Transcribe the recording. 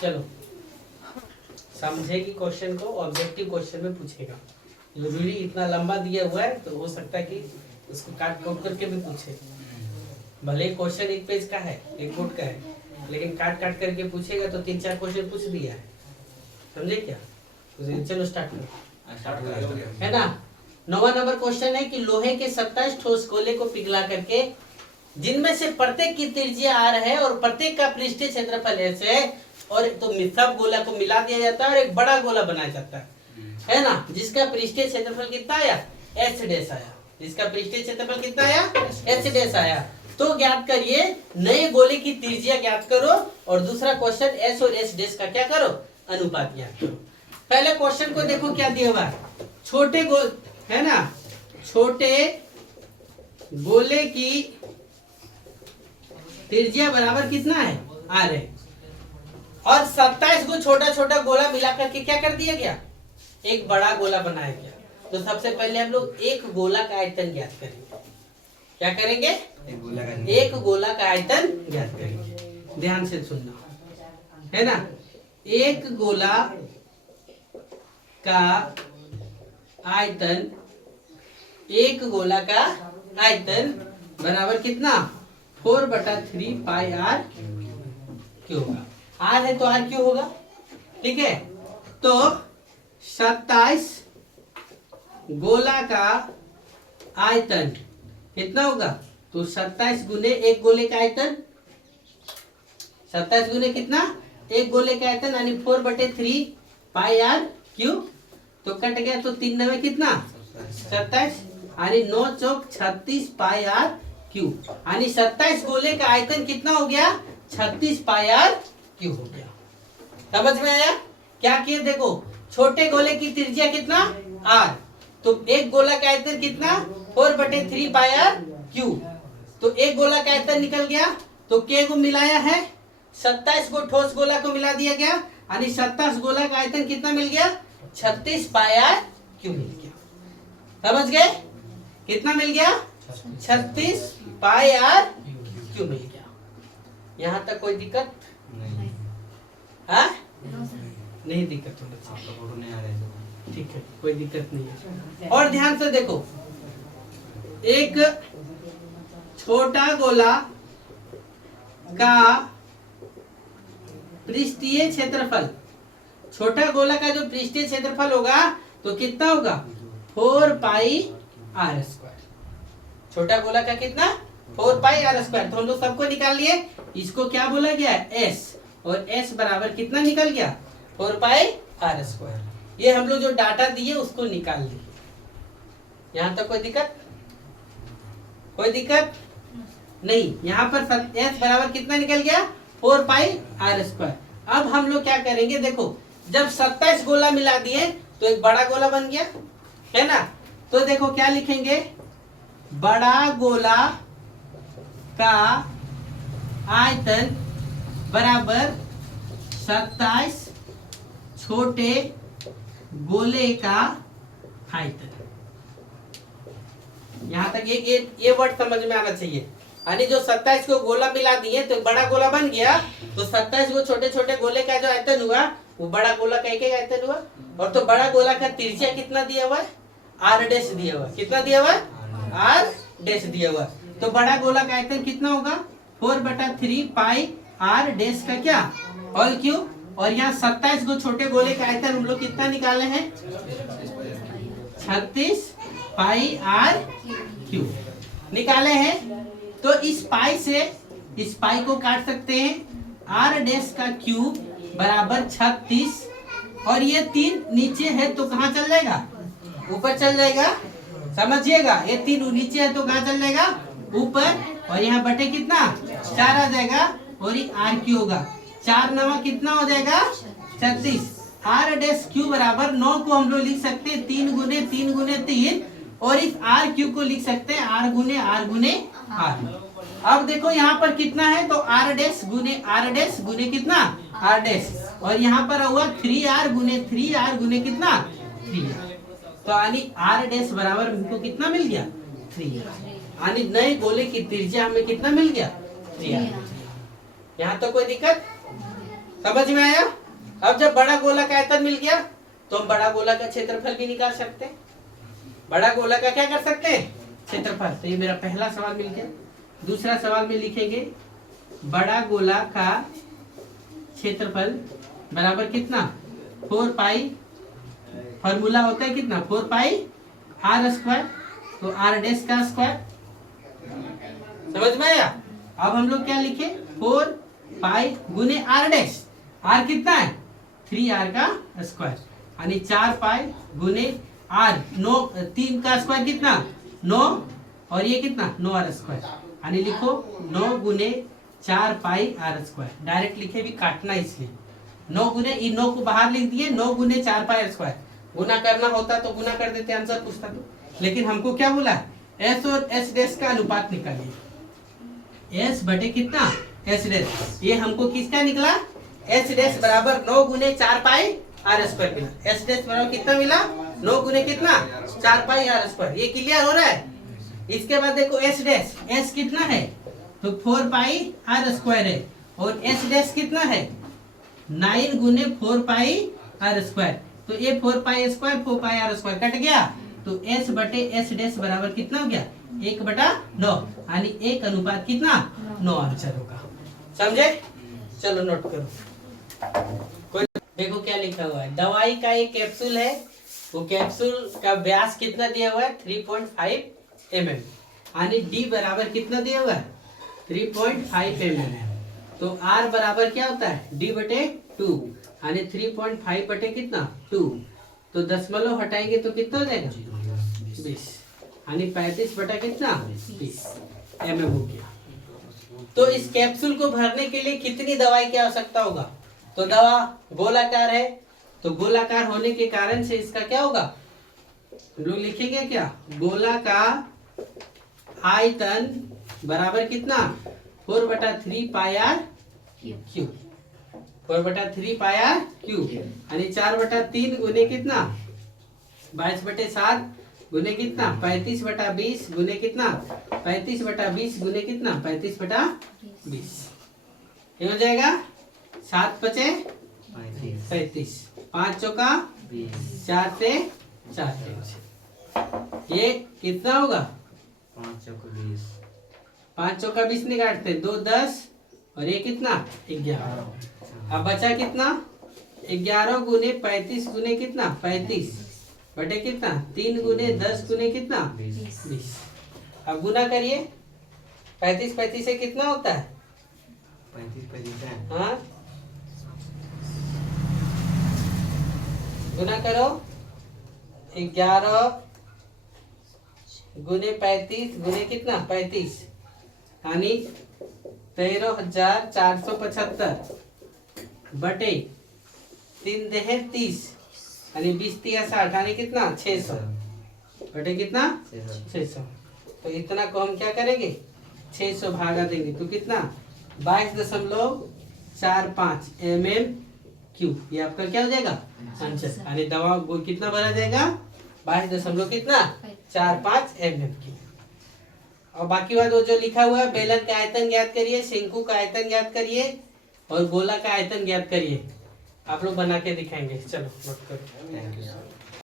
चलो समझेगी क्वेश्चन को, objective question में पूछेगा। जरूरी इतना लंबा दिया हुआ है तो हो सकता है कि उसको काट काट करके भी पूछे। भले क्वेश्चन एक पेज का है, एक फुट का है, लेकिन काट काट करके पूछेगा तो 3-4 क्वेश्चन पूछ दिया है। समझे क्या? तो चलो स्टार्ट करो, है ना। 9वां नंबर क्वेश्चन है कि लोहे के 27 ठोस गोले को पिघला करके जिनमें से प्रत्येक की त्रिज्या r है और प्रत्येक का पृष्ठीय क्षेत्रफल s है, और तो सब गोला को मिला दिया जाता है और एक बड़ा गोला बनाया जाता है ना, जिसका पृष्ठीय क्षेत्रफल कितना आया? h डैश आया। जिसका पृष्ठीय क्षेत्रफल कितना आया? h डैश आया। तो ज्ञात करिए नए गोले की त्रिज्या ज्ञात करो, और दूसरा क्वेश्चन s और s डैश का क्या करो? अनुपात ज्ञात करो। पहले क्वेश्चन को देखो क्या दिया हुआ है। छोटे गोल है ना, छोटे गोले की त्रिज्या बराबर कितना है? r है, और 27 को छोटा छोटा गोला मिलाकर के क्या कर दिया गया? एक बड़ा गोला बनाया गया। तो सबसे पहले हम लोग एक गोला का आयतन ज्ञात करेंगे। क्या करेंगे? एक गोला का आयतन ज्ञात करेंगे। ध्यान से सुनना, है ना। एक गोला का आयतन, एक गोला का आयतन बराबर कितना? 4/3 पाई r क्यों होगा? r है तो r क्यों होगा? ठीक है। तो 27 गोला का आयतन कितना होगा? तो 27 गुने एक गोले का आयतन, 27 गुने कितना? एक गोले का आयतन, यानी 4/3 पाई r क्यों। तो कट गया, तो 3 9 कितना? 27, यानी 9 चौक 36 पाई r क्यू, यानी 27 गोले का आयतन कितना हो गया? 36 पाई r क्यू हो गया। समझ में आया? क्या किए देखो, छोटे गोले की त्रिज्या कितना? r, तो एक गोला का आयतन कितना? 4/3 पाई r क्यू। तो एक गोला का आयतन निकल गया, तो k को मिलाया है, 27 को ठोस गोला को मिला दिया गया, यानी 27 गोला का आयतन कितना मिल गया? 36 पाई r क्यू मिल गया। समझ गए? कितना मिल गया? 36 पाई r क्यू मिल गया। यहाँ तक कोई दिक्कत नहीं? दिक्कत हो, ठीक है, कोई दिक्कत नहीं है। और ध्यान से देखो, एक छोटा गोला का पृष्ठीय क्षेत्रफल, छोटा गोला का जो पृष्ठीय क्षेत्रफल होगा तो कितना होगा? 4 पाई r स्क्वायर। छोटा गोला का कितना? 4 पाई r स्क्वायर। तो हम लोग सबको निकाल लिए, इसको क्या बोला गया? s, और s बराबर कितना निकल गया? 4 पाई r स्क्वायर। ये हम लोग जो डाटा दिए उसको निकाल लिए। यहाँ तक कोई दिक्कत? कोई दिक्कत नहीं। यहाँ पर s बराबर कितना निकल गया? 4 पाई r स्क्वायर। अब हम लोग क्या करेंगे देखो, जब 27 गोला मिला दिए तो एक बड़ा गोला बन गया, है ना। तो देखो क्या लिखेंगे, बड़ा गोला का आयतन बराबर 27 छोटे गोले का आयतन। यहाँ तक ये वर्ड समझ में आना चाहिए। यानी जो 27 को गोला मिला दिए तो बड़ा गोला बन गया, तो 27 को छोटे छोटे गोले का जो आयतन हुआ वो बड़ा गोला का एक आयतन हुआ। और तो बड़ा गोला का त्रिज्या कितना दिया हुआ है? r डैश दिया हुआ। कितना दिया हुआ? r डैश दिया हुआ। तो बड़ा गोला का आयतन कितना होगा? 4/3 पाई r डैश का क्या? Whole cube. और यहाँ 27 को छोटे गोले का आयतन हम लोग कितना निकाले हैं? 36 पाई r क्यूब निकाले हैं। तो इस पाई से इस पाई को काट सकते हैं, r डैश का क्यूब बराबर 36, और ये 3 नीचे है तो कहाँ चल जाएगा? ऊपर चल जाएगा। समझिएगा, ये 3 नीचे है तो कहाँ चल जाएगा? ऊपर। और यहाँ बटे कितना? 4 आ जाएगा, और ये r क्यू होगा। 4 9 कितना हो जाएगा? 36। r डैश क्यू बराबर 9 को हम लोग लिख सकते हैं 3 गुने 3 गुने 3, और इस r क्यू को लिख सकते हैं r गुने r। अब देखो यहाँ पर कितना है, तो r डैश गुने कितना? r डैश, और यहाँ पर हुआ 3r गुने 3r गुने कितना? 3r। तो यानी r डैश बराबर हमको कितना मिल गया? 3r। यानी नए गोले की त्रिज्या हमें कितना मिल गया? 3r। यहाँ तो कोई दिक्कत समझ में आया? अब जब बड़ा गोला का आयतन मिल गया तो हम बड़ा गोला का क्षेत्रफल भी निकाल सकते हैं। बड़ा गोला का क्या कर सकते हैं? क्षेत्रफल। तो ये मेरा पहला सवाल मिल गया। दूसरा सवाल में लिखेंगे बड़ा गोला का क्षेत्रफल बराबर कितना? 4 पाई, फॉर्मूला होता है कितना? 4 पाई आर स्क्वायर, तो आर डैश का स्क्वायर। समझ में आया? अब हम लोग क्या लिखे? 4 पाई गुने आर डैश। आर कितना है? 3r का स्क्वायर, यानी 4 पाई गुने आर 9, 3 का स्क्वायर कितना? 9, और ये कितना? 9r square. यानी लिखो 9 गुने 4 पाई आर स्क्वायर। डायरेक्ट लिखे भी काटना, इसलिए 9 गुने, इन 9 को बाहर लिख दिए, 9 गुने 4 पाई आर स्क्वायर। गुना करना होता तो गुना कर देते, आंसर पूछता तो। लेकिन हमको क्या बोला? एस और एस डैश का अनुपात निकालिए। एस बटे कितना? S dash. ये हमको किसका निकला? एस डैश बराबर 9 गुने 4 पाई आर स्क्वायर मिला। एस डैश बराबर कितना मिला? 9 गुने कितना? 4 पाई आर स्क्वायर। ये क्लियर हो रहा है? इसके बाद देखो एस डैश, एस कितना है? तो 4 पाई आर स्क्वायर है, और एस डैश कितना है? 9 गुने 4 पाई आर स्क्वायर। तो ये 4 pi square, 4 pi R square cut गया, तो एस बटे एस डैश बराबर कितना हो गया? 1/9, यानी 1 अनुपात कितना? 9 आंसर होगा। समझे? चलो नोट करो। कोई देखो क्या लिखा हुआ है। दवाई का एक कैप्सूल है, वो कैप्सूल का व्यास कितना दिया हुआ है? 3.5 mm, यानी डी बराबर कितना दिया हुआ है? 3.5 mm। तो R बराबर क्या होता है? D बटे 2, यानी 3.5 बटे कितना? 2। तो दशमलव हटाएंगे तो कितना हो जाएगा? 20, यानी 35 बटा कितना? 20 mm हो गया। तो इस कैप्सूल को भरने के लिए कितनी दवाई की आवश्यकता होगा? तो दवा गोलाकार है, तो गोलाकार होने के कारण से इसका क्या होगा? लोग लिखेंगे क्या? गोला का आयतन बराबर कितना? 4/3 pi r cube. 4/3 pi r cube, यानी 4/3 गुने कितना? 22/7 गुने कितना? 35/20 गुने कितना? 35/20 गुने कितना? 35/20। ये हो जाएगा 7 पचे 35, 5 चौका 4 से 4। ये कितना होगा? 5 चौका 20, 5 चौका 20 नहीं काटते, 2 10, और ये कितना? 11। अब बचा कितना? 11 गुने 35 गुने कितना? 35 बटे कितना? 3 गुने 10 गुने कितना? 20। अब गुना करिए। 35 से कितना होता है? 35 है। हाँ, गुना करो। 11 गुने 35 गुने कितना? 35, यानी 13,475 बटे 3 देहे 30, यानी 20 3 60, यानी कितना? 600 बटे कितना? 600। तो इतना को हम क्या करेंगे? 600 भागा देंगे तो कितना? 22.45 mm3। ये आपका क्या हो जाएगा? आंसर। यानी दवा को कितना भरा जाएगा? 22 कितना? 45 mm3। और बाकी बात वो जो लिखा हुआ है, बेलन का आयतन ज्ञात करिए, शंकु का आयतन ज्ञात करिए, और गोला का आयतन ज्ञात करिए। आप लोग बना के दिखाएंगे। चलो नोट करो। Thank you sir.